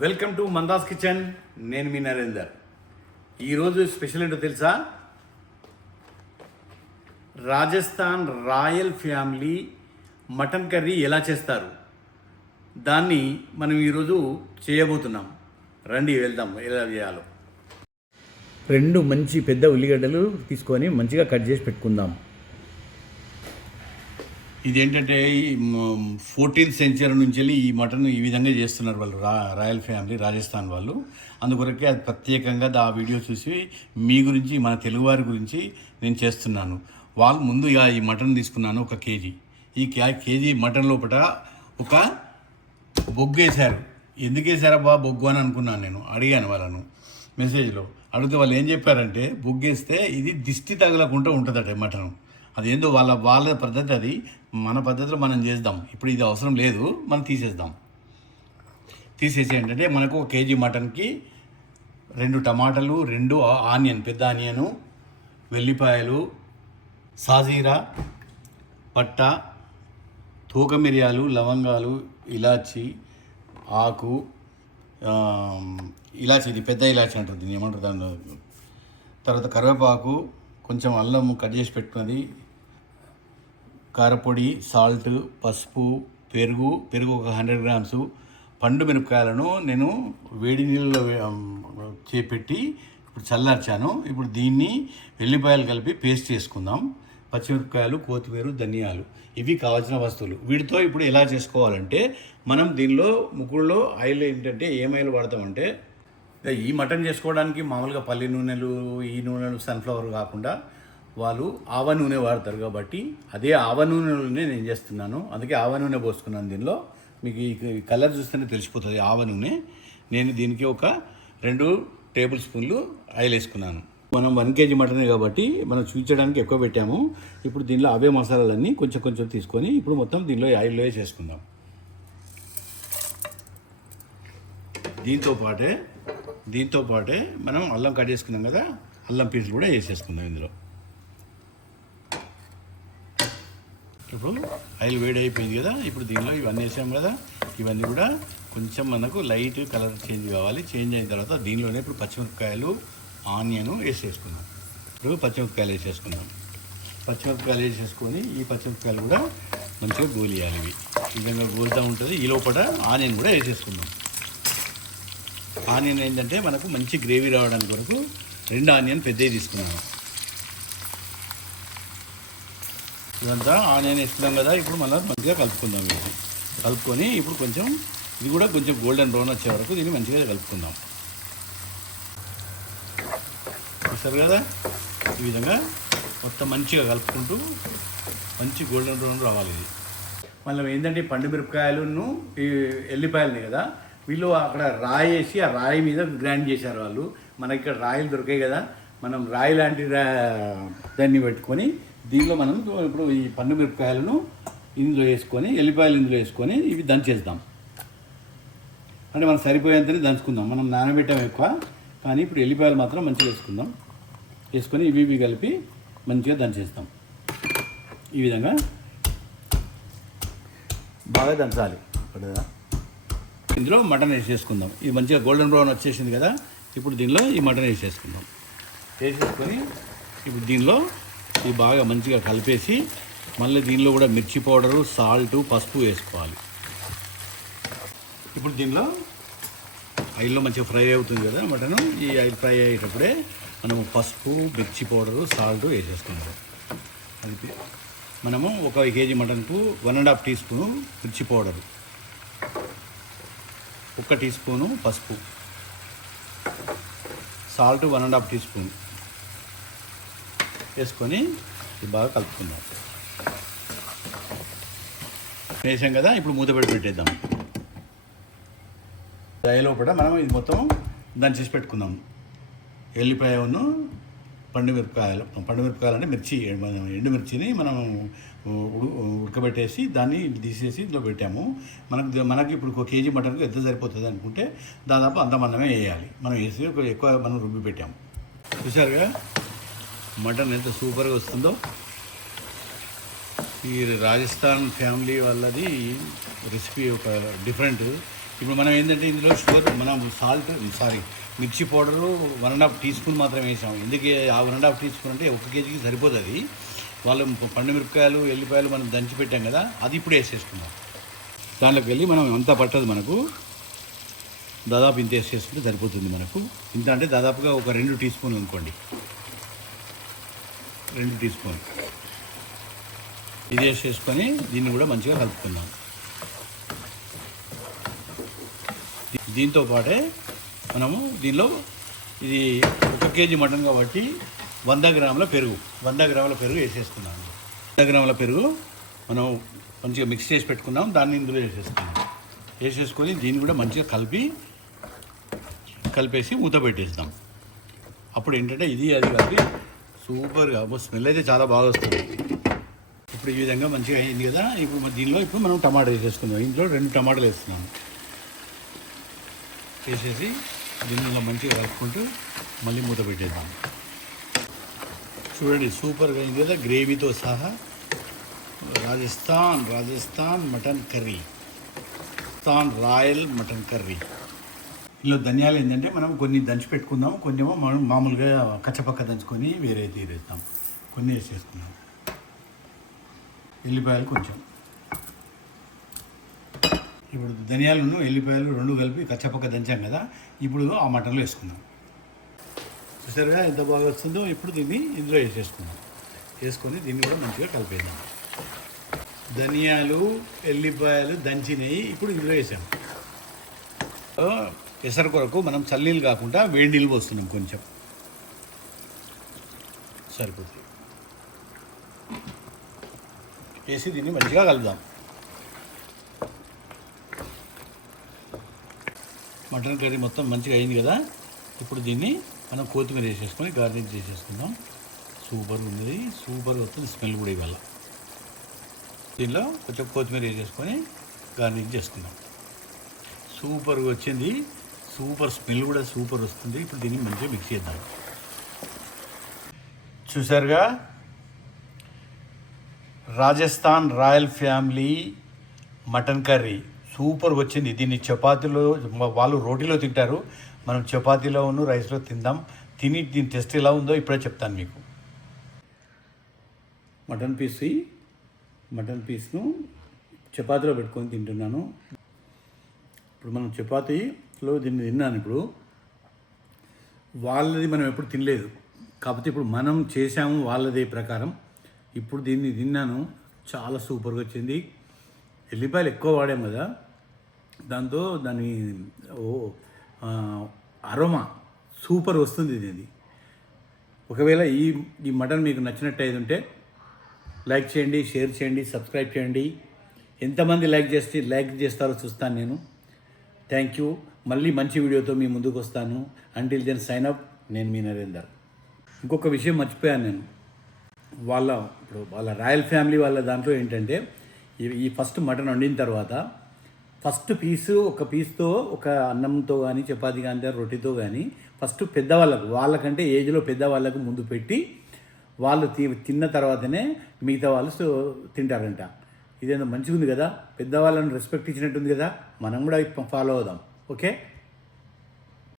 Welcome to మందాస్ kitchen. నేను మీ నరేందర్. ఈరోజు స్పెషల్ ఏంటో తెలుసా? Rajasthan royal family mutton curry ఎలా చేస్తారు దాన్ని మనం ఈరోజు చేయబోతున్నాం. రండి వెళ్దాం ఎలా చేయాలో. రెండు మంచి పెద్ద ఉల్లిగడ్డలు తీసుకొని మంచిగా కట్ చేసి పెట్టుకుందాం. ఇదేంటంటే 14th సెంచరీ నుంచి ఈ మటన్ ఈ విధంగా చేస్తున్నారు వాళ్ళు, రాయల్ ఫ్యామిలీ రాజస్థాన్ వాళ్ళు. అందుకొరకే అది ప్రత్యేకంగా ఆ వీడియో చూసి మీ గురించి, మన తెలుగువారి గురించి నేను చేస్తున్నాను. వాళ్ళు ముందు ఈ మటన్ తీసుకున్నాను 1 కేజీ. ఈ కేజీ మటన్ లోపల ఒక బొగ్గు వేశారు. ఎందుకు వేసారబ్బా బొగ్గు అని అనుకున్నాను. నేను అడిగాను వాళ్ళను మెసేజ్లో. అడిగితే వాళ్ళు ఏం చెప్పారంటే, బొగ్గు వేస్తే ఇది దిష్టి తగలకుండా ఉంటుందట మటన్. అదేందో వాళ్ళ పద్ధతి, అది మన పద్ధతిలో మనం చేద్దాం. ఇప్పుడు ఇది అవసరం లేదు, మనం తీసేద్దాం. తీసేసి ఏంటంటే మనకు 1 కేజీ మటన్కి 2 టమాటాలు, 2 ఆనియన్, పెద్ద ఆనియను, వెల్లిపాయలు, సాజీరా, పట్ట, తూక మిరియాలు, లవంగాలు, ఇలాచి ఆకు, ఇలాచి, ఇది పెద్ద ఇలాచి అంటారు, దీన్ని ఏమంటారు దాని తర్వాత కరివేపాకు, కొంచెం అల్లం కట్ చేసి పెట్టుకున్నది, కారపొడి, సాల్ట్, పసుపు, పెరుగు ఒక 100 గ్రామ్స్, పండు మిరపకాయలను నేను వేడి నీళ్ళలో చేపెట్టి ఇప్పుడు చల్లార్చాను. ఇప్పుడు దీన్ని వెల్లిపాయలు కలిపి పేస్ట్ చేసుకుందాం. పచ్చిమిరపకాయలు, కొత్తిమీర, ధనియాలు, ఇవి కావాల్సిన వస్తువులు. వీటితో ఇప్పుడు ఎలా చేసుకోవాలంటే, మనం దీనిలో ముక్కుడులో ఆయిల్ ఏంటంటే ఏం ఆయిల్ వాడతామంటే, ఈ మటన్ చేసుకోవడానికి మామూలుగా పల్లి నూనెలు, ఈ నూనెలు సన్ఫ్లవర్ కాకుండా వాళ్ళు ఆవ నూనె వాడతారు. కాబట్టి అదే ఆవ నూనెలోనే నేను చేస్తున్నాను. అందుకే ఆవ నూనె పోసుకున్నాను దీనిలో. మీకు ఈ కలర్ చూస్తేనే తెలిసిపోతుంది ఆవ నూనె. నేను దీనికి ఒక 2 టేబుల్ స్పూన్లు ఆయిల్ వేసుకున్నాను. మనం 1 కేజీ మటనే కాబట్టి మనం చూపించడానికి ఎక్కువ పెట్టాము. ఇప్పుడు దీనిలో అవే మసాలాలన్నీ కొంచెం తీసుకొని ఇప్పుడు మొత్తం దీనిలో ఆయిల్లో వేసేసుకుందాం. దీంతో పాటే మనం అల్లం కట్ చేసుకున్నాం కదా, అల్లం పీసులు కూడా వేసేసుకుందాం ఇందులో. ఇప్పుడు ఆయిల్ వేడి అయిపోయింది కదా, ఇప్పుడు దీనిలో ఇవన్నీ వేసాం కదా, ఇవన్నీ కూడా కొంచెం మనకు లైట్ కలర్ చేంజ్ కావాలి. చేంజ్ అయిన తర్వాత దీనిలోనే ఇప్పుడు పచ్చిమిరపకాయలు, ఆనియన్ వేసేసుకుందాం. ఇప్పుడు పచ్చిమిరపకాయలు వేసేసుకొని ఈ పచ్చిమిరపకాయలు కూడా మంచిగా గోలియాలి. ఇవి ఈ విధంగా గోలుతూ ఉంటుంది. ఈ లోపల ఆనియన్ కూడా వేసేసుకుందాం. ఆనియన్ ఏంటంటే మనకు మంచి గ్రేవీ రావడానికి వరకు 2 ఆనియన్ పెద్దవి తీసుకున్నాను. ఇదంతా ఆనియన్ వేసుకున్నాం కదా, ఇప్పుడు మళ్ళీ మంచిగా కలుపుకుందాం. ఇది కలుపుకొని ఇప్పుడు ఇది కూడా కొంచెం గోల్డెన్ బ్రౌన్ వచ్చే వరకు దీన్ని మంచిగా కలుపుకుందాం. చూస్తారు కదా, ఈ విధంగా మొత్తం మంచిగా కలుపుకుంటూ మంచి గోల్డెన్ బ్రౌన్ రావాలి. ఇది మళ్ళీ ఏంటంటే పండు మిరపకాయలను, ఈ ఎల్లిపాయలని కదా, వీళ్ళు అక్కడ రాయి వేసి ఆ రాయి మీద గ్రైండ్ చేశారు వాళ్ళు. మనకి ఇక్కడ రాయిలు దొరికాయి కదా, మనం రాయి లాంటి దాన్ని పెట్టుకొని దీనిలో మనం ఇప్పుడు ఈ పండు మిరపకాయలను ఇందులో వేసుకొని, ఎల్లిపాయలు ఇందులో వేసుకొని ఇవి దంచేద్దాం. అంటే మనం సరిపోయేంతనే దంచుకుందాం. మనం నానబెట్టాం ఎక్కువ, కానీ ఇప్పుడు ఎల్లిపాయలు మాత్రం మంచిగా వేసుకొని ఇవి కలిపి మంచిగా దంచేస్తాం. ఈ విధంగా బాగా దంచాలి. ఇందులో మటన్ వేసేసుకుందాం. ఇది మంచిగా గోల్డెన్ బ్రౌన్ వచ్చేసింది కదా, ఇప్పుడు దీనిలో ఈ మటన్ వేసేసుకుందాం. వేసేసుకొని ఇప్పుడు దీనిలో ఇది బాగా మంచిగా కలిపేసి మళ్ళీ దీనిలో కూడా మిర్చి పౌడరు, సాల్టు, పసుపు వేసుకోవాలి. ఇప్పుడు దీనిలో ఆయిల్లో మంచిగా ఫ్రై అవుతుంది కదా మటన్. ఈ ఆయిల్ ఫ్రై అయ్యేటప్పుడే మనము పసుపు, మిర్చి పౌడరు, సాల్ట్ వేసేసుకుంటాం. అది మనము 1 కేజీ మటన్కు 1.5 టీ స్పూను మిర్చి పౌడరు, 1 టీ స్పూను పసుపు, సాల్ట్ 1.5 టీ స్పూన్ వేసుకొని ఇది బాగా కలుపుకుందాం. వేసాం కదా, ఇప్పుడు మూత పెట్టేద్దాం. లోపల మనం ఇది మొత్తం దాన్ని చేసి పెట్టుకుందాం. ఎల్లిపాయను, పండు మిరపకాయలు అంటే మిర్చి, ఎండుమిర్చిని మనం ఉడకబెట్టేసి దాన్ని తీసేసి ఇందులో పెట్టాము. మనకి ఇప్పుడు 1 కేజీ మటన్కి ఎంత సరిపోతుంది అనుకుంటే దాదాపు అంత మందమే వేయాలి. మనం వేసి ఎక్కువ మనం రుబ్బి పెట్టాము. చూసారుగా మటన్ ఎంత సూపర్గా వస్తుందో. ఈ రాజస్థాన్ ఫ్యామిలీ వాళ్ళది రెసిపీ ఒక డిఫరెంట్. ఇప్పుడు మనం ఏంటంటే ఇందులో షుగర్ మనం మిర్చి పౌడరు 1.5 టీ స్పూన్ మాత్రమే వేసాం. ఎందుకు ఆ 1.5 టీ స్పూన్ అంటే 1 కేజీకి సరిపోతుంది. వాళ్ళు పండు మిరపకాయలు ఎల్లిపాయలు మనం దంచి పెట్టాం కదా, అది ఇప్పుడు వేసేసుకుందాం. దాంట్లోకి వెళ్ళి మనం అంతా పట్టదు, మనకు దాదాపు ఇంత వేసేసుకుంటే సరిపోతుంది. మనకు ఇంత అంటే దాదాపుగా ఒక 2 టీ స్పూన్లు అనుకోండి, 2 టీ స్పూన్ ఇది వేసేసుకొని దీన్ని కూడా మంచిగా కలుపుకుందాం. దీంతో పాటే మనము దీనిలో ఇది 1 కేజీ మటన్ కాబట్టి 100 గ్రాముల పెరుగు వేసేసుకున్నాము. 100 గ్రాముల పెరుగు మనం మంచిగా మిక్స్ చేసి పెట్టుకున్నాం, దాన్ని ఇందులో వేసేసుకొని దీన్ని కూడా మంచిగా కలిపేసి మూత పెట్టేస్తాం. అప్పుడు ఏంటంటే ఇది అది కలిపి సూపర్గా స్మెల్ అయితే చాలా బాగా వస్తుంది. ఇప్పుడు ఈ విధంగా మంచిగా అయింది కదా. ఇప్పుడు మనం టమాటా వేసేసుకుందాం. ఇందులో 2 టమాటాలు వేస్తున్నాము. వేసేసి దీన్ని మంచిగా కలుపుకుంటూ మళ్ళీ మూత పెట్టేద్దాం. చూడండి సూపర్గా అయింది కదా, గ్రేవీతో సహా. Rajasthan mutton curry, royal mutton curry. ఇందులో ధనియాలు ఏంటంటే మనం కొన్ని దంచి పెట్టుకుందాం, కొంచెమో మనం మామూలుగా కచ్చపక్క దంచుకొని వేరే తీరేస్తాం. కొన్ని వేసేసుకున్నాం. ఎల్లిపాయలు కొంచెం, ఇప్పుడు ధనియాలను ఎల్లిపాయలు 2 కలిపి కచ్చపక్క దంచాం కదా, ఇప్పుడు ఆ మటన్లో వేసుకుందాం. చూసారుగా ఎంత బాగా వస్తుందో. ఇప్పుడు దీన్ని ఇందులో వేసుకొని దీన్ని కూడా మంచిగా కలిపేద్దాం. ధనియాలు ఎల్లిపాయలు దంచినవి ఇప్పుడు ఇందులో వేసాము. ఎసరు కొరకు మనం చల్లనీళ్ళు కాకుండా వేడి నీళ్ళు పోస్తున్నాం, కొంచెం సరిపోతుంది. వేసి దీన్ని మంచిగా కలుపుదాం. మటన్ కర్రీ మొత్తం మంచిగా అయింది కదా. ఇప్పుడు దీన్ని మనం కొత్తిమీర వేసేసుకొని గార్నిష్ చేసేసుకుందాం. సూపర్గా ఉంది, సూపర్గా వస్తుంది స్మెల్ కూడా ఇవాళ. దీనిలో కొంచెం కొత్తిమీర వేసేసుకొని గార్నిష్ చేసుకుందాం. సూపర్గా వచ్చింది, సూపర్ స్మెల్ కూడా సూపర్ వస్తుంది. ఇప్పుడు దీన్ని మంచిగా మిక్స్ చేద్దాం. చూసారుగా Rajasthan royal family mutton curry సూపర్గా వచ్చింది. దీన్ని చపాతీలో వాళ్ళు రోటీలో తింటారు, మనం చపాతీలో రైస్లో తిందాం. దీని టెస్ట్ ఎలా ఉందో ఇప్పుడే చెప్తాను మీకు. మటన్ పీస్ను చపాతీలో పెట్టుకొని తింటున్నాను. ఇప్పుడు మనం చపాతీలో దీన్ని తిన్నాను. ఇప్పుడు వాళ్ళది మనం ఎప్పుడు తినలేదు, కాకపోతే ఇప్పుడు మనం చేసాము వాళ్ళదే ప్రకారం. ఇప్పుడు దీన్ని తిన్నాను, చాలా సూపర్గా వచ్చింది. ఎల్లిపాయలు ఎక్కువ వాడాం కదా, దాంతో దాని అరోమా సూపర్ వస్తుంది ఇది. ఒకవేళ ఈ మటన్ మీకు నచ్చినట్టు అయితే ఉంటే లైక్ చేయండి, షేర్ చేయండి, సబ్స్క్రైబ్ చేయండి. ఎంతమంది లైక్ చేస్తారో చూస్తాను నేను. Thank you. మళ్ళీ మంచి వీడియోతో మీ ముందుకు వస్తాను. Until then sign up. నేను మీ నరేందర్. ఇంకొక విషయం మర్చిపోయాను నేను. వాళ్ళ రాయల్ ఫ్యామిలీ వాళ్ళ దాంట్లో ఏంటంటే ఈ ఫస్ట్ మటన్ వండిన తర్వాత ఫస్ట్ ఒక పీస్తో ఒక అన్నంతో కానీ చపాతీ కానీ రొట్టెతో కానీ ఫస్ట్ వాళ్ళకంటే ఏజ్లో పెద్దవాళ్ళకు ముందు పెట్టి వాళ్ళు తిన్న తర్వాతనే మిగతా వాళ్ళు తింటారంట. ఇదేదో మంచిగా ఉంది కదా, పెద్దవాళ్ళని రెస్పెక్ట్ ఇచ్చినట్టుంది కదా, మనం కూడా ఫాలో అవుదాం. ఓకే.